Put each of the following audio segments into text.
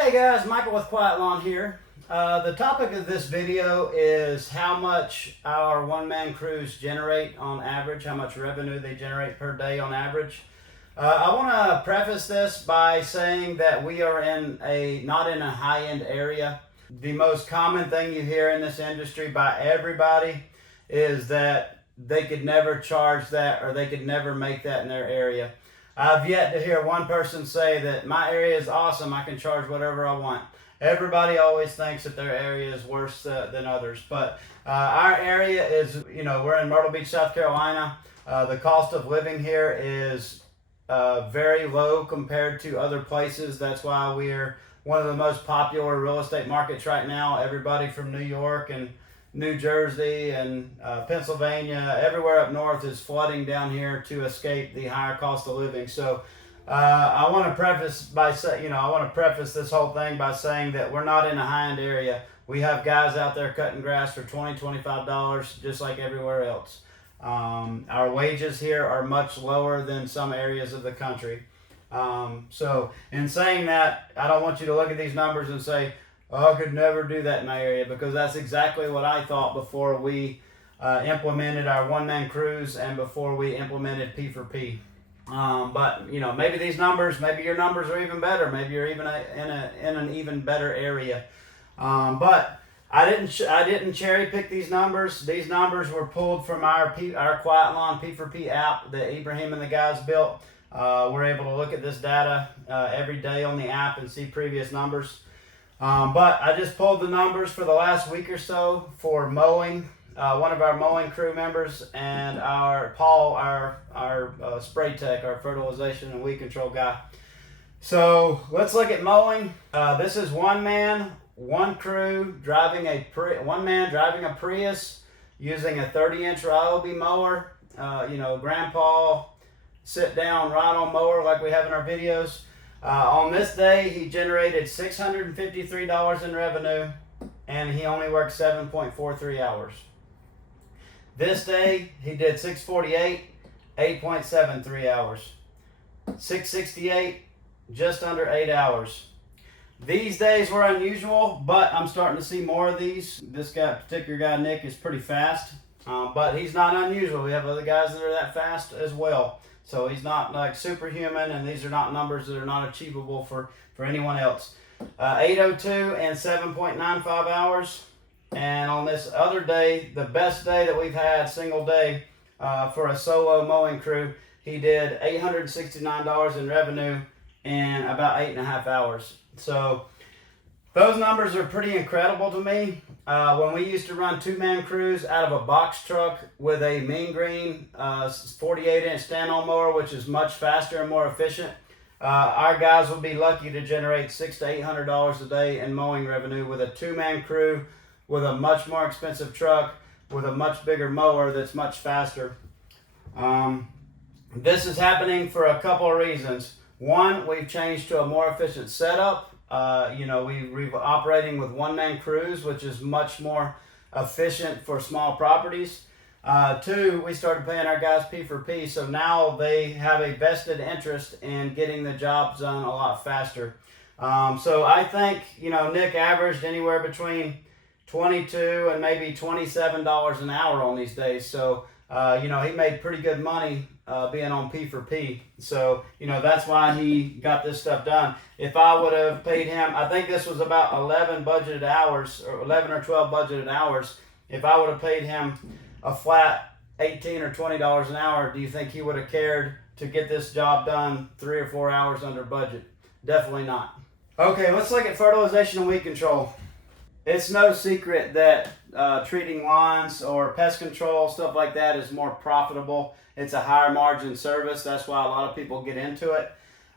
Hey guys, Michael with Quiet Lawn here. The topic of this video is how much our one-man crews generate on average, how much revenue they generate per day on average. I want to preface this by saying that we are not in a high-end area. The most common thing you hear in this industry by everybody is that they could never charge that or they could never make that in their area. I've yet to hear one person say that my area is awesome, I can charge whatever I want. Everybody always thinks that their area is worse than others. But our area is, we're in Myrtle Beach, South Carolina. The cost of living here is very low compared to other places. That's why we're one of the most popular real estate markets right now. Everybody from New York and New Jersey and Pennsylvania, everywhere up north is flooding down here to escape the higher cost of living. So I want to preface this whole thing by saying that we're not in a high-end area. We have guys out there cutting grass for $20, $25, just like everywhere else. Our wages here are much lower than some areas of the country. So in saying that, I don't want you to look at these numbers and say, oh, I could never do that in my area, because that's exactly what I thought before we implemented our one-man crews and before we implemented P4P. But maybe these numbers, maybe your numbers are even better. Maybe you're even in an even better area. But I didn't cherry pick these numbers. These numbers were pulled from our Quiet Lawn P4P app that Ibrahim and the guys built. We're able to look at this data every day on the app and see previous numbers. But I just pulled the numbers for the last week or so for Mowing, one of our mowing crew members, and Paul, our spray tech, our fertilization and weed control guy. So let's look at Mowing. This is one man, one crew driving a Prius using a 30-inch Ryobi mower. Grandpa sit down ride on mower like we have in our videos. On this day, he generated $653 in revenue, and he only worked 7.43 hours. This day, he did 648, 8.73 hours. 668, just under 8 hours. These days were unusual, but I'm starting to see more of these. This particular guy, Nick, is pretty fast, but he's not unusual. We have other guys that are that fast as well. So he's not like superhuman, and these are not numbers that are not achievable for anyone else. 8:02 and 7.95 hours. And on this other day, the best day that we've had, single day, for a solo mowing crew, he did $869 in revenue in about 8.5 hours. So those numbers are pretty incredible to me. When we used to run two-man crews out of a box truck with a mean green 48-inch stand-on mower, which is much faster and more efficient, our guys would be lucky to generate $600 to $800 a day in mowing revenue with a two-man crew with a much more expensive truck with a much bigger mower that's much faster. This is happening for a couple of reasons. One, we've changed to a more efficient setup. We're operating with one-man crews, which is much more efficient for small properties. Two, we started paying our guys P4P, so now they have a vested interest in getting the jobs done a lot faster. So I think, Nick averaged anywhere between $22 and maybe $27 an hour on these days. So, he made pretty good money being on P4P. So, that's why he got this stuff done. If I would have paid him, I think this was about 11 budgeted hours, or 11 or 12 budgeted hours. If I would have paid him a flat $18 or $20 an hour, do you think he would have cared to get this job done 3 or 4 hours under budget? Definitely not. Okay, let's look at fertilization and weed control. It's no secret that treating lawns or pest control, stuff like that, is more profitable. It's a higher margin service. That's why a lot of people get into it.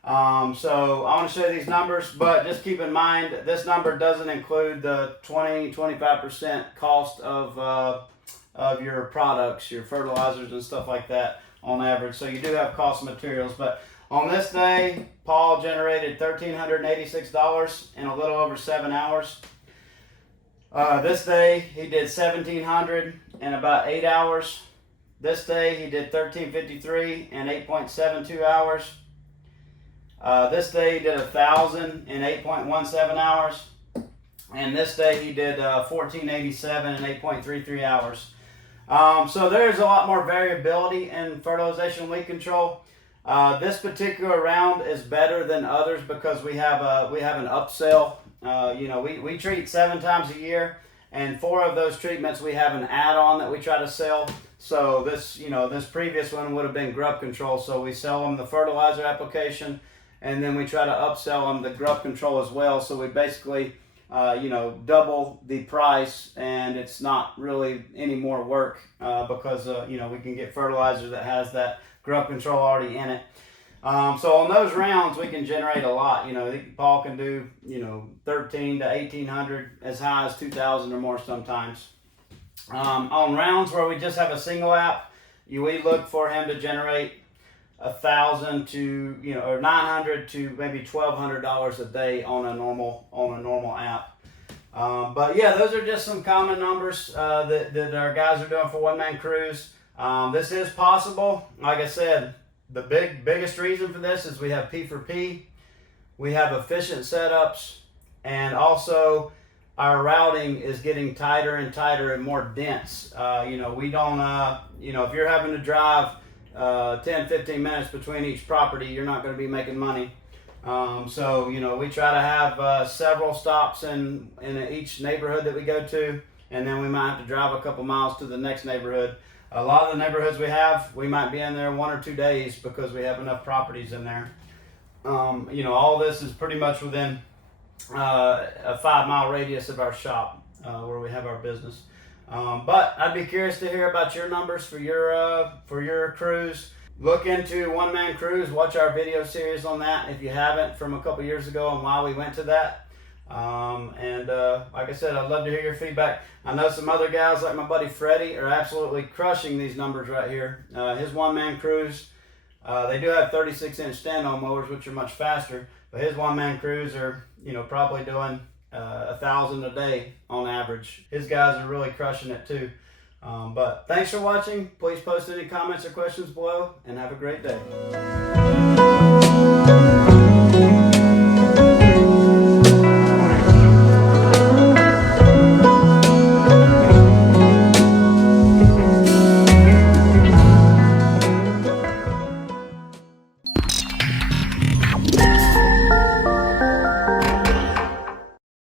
So I want to show you these numbers, but just keep in mind this number doesn't include the 20-25% cost of your products, your fertilizers and stuff like that on average. So you do have cost of materials. But on this day, Paul generated $1,386 in a little over 7 hours. This day, he did $1,700 in about 8 hours. This day, he did $1,353 in 8.72 hours. This day he did 1,000 in 8.17 hours. And this day he did 1,487 in 8.33 hours. So there's a lot more variability in fertilization weed control. This particular round is better than others because we have an upsell. We treat 7 times a year, and 4 of those treatments we have an add-on that we try to sell. So this previous one would have been grub control. So we sell them the fertilizer application, and then we try to upsell them the grub control as well. So we basically double the price, and it's not really any more work because we can get fertilizer that has that grub control already in it. So on those rounds we can generate a lot. Paul can do 13 to 1,800, as high as 2,000 or more sometimes. On rounds where we just have a single app, we look for him to generate 1,000 to or 900 to maybe $1,200 a day on a normal app. But yeah, those are just some common numbers that our guys are doing for one-man crews. This is possible. Like I said, the biggest reason for this is we have P for P, we have efficient setups, and also our routing is getting tighter and tighter and more dense. We don't, if you're having to drive 10-15 minutes between each property, you're not going to be making money. So we try to have several stops in each neighborhood that we go to, and then we might have to drive a couple miles to the next neighborhood. A lot of the neighborhoods we might be in there 1 or 2 days because we have enough properties in there. All this is pretty much within a 5-mile radius of our shop where we have our business. But I'd be curious to hear about your numbers for your crews. Look into one-man crews. Watch our video series on that if you haven't, from a couple years ago, on why we went to that. Like I said, I'd love to hear your feedback. I know some other guys like my buddy Freddie are absolutely crushing these numbers right here. His one-man crews, they do have 36-inch stand-on mowers, which are much faster, but his one-man crews are probably doing 1,000 a day on average. His guys are really crushing it too. But thanks for watching. Please post any comments or questions below, and have a great day.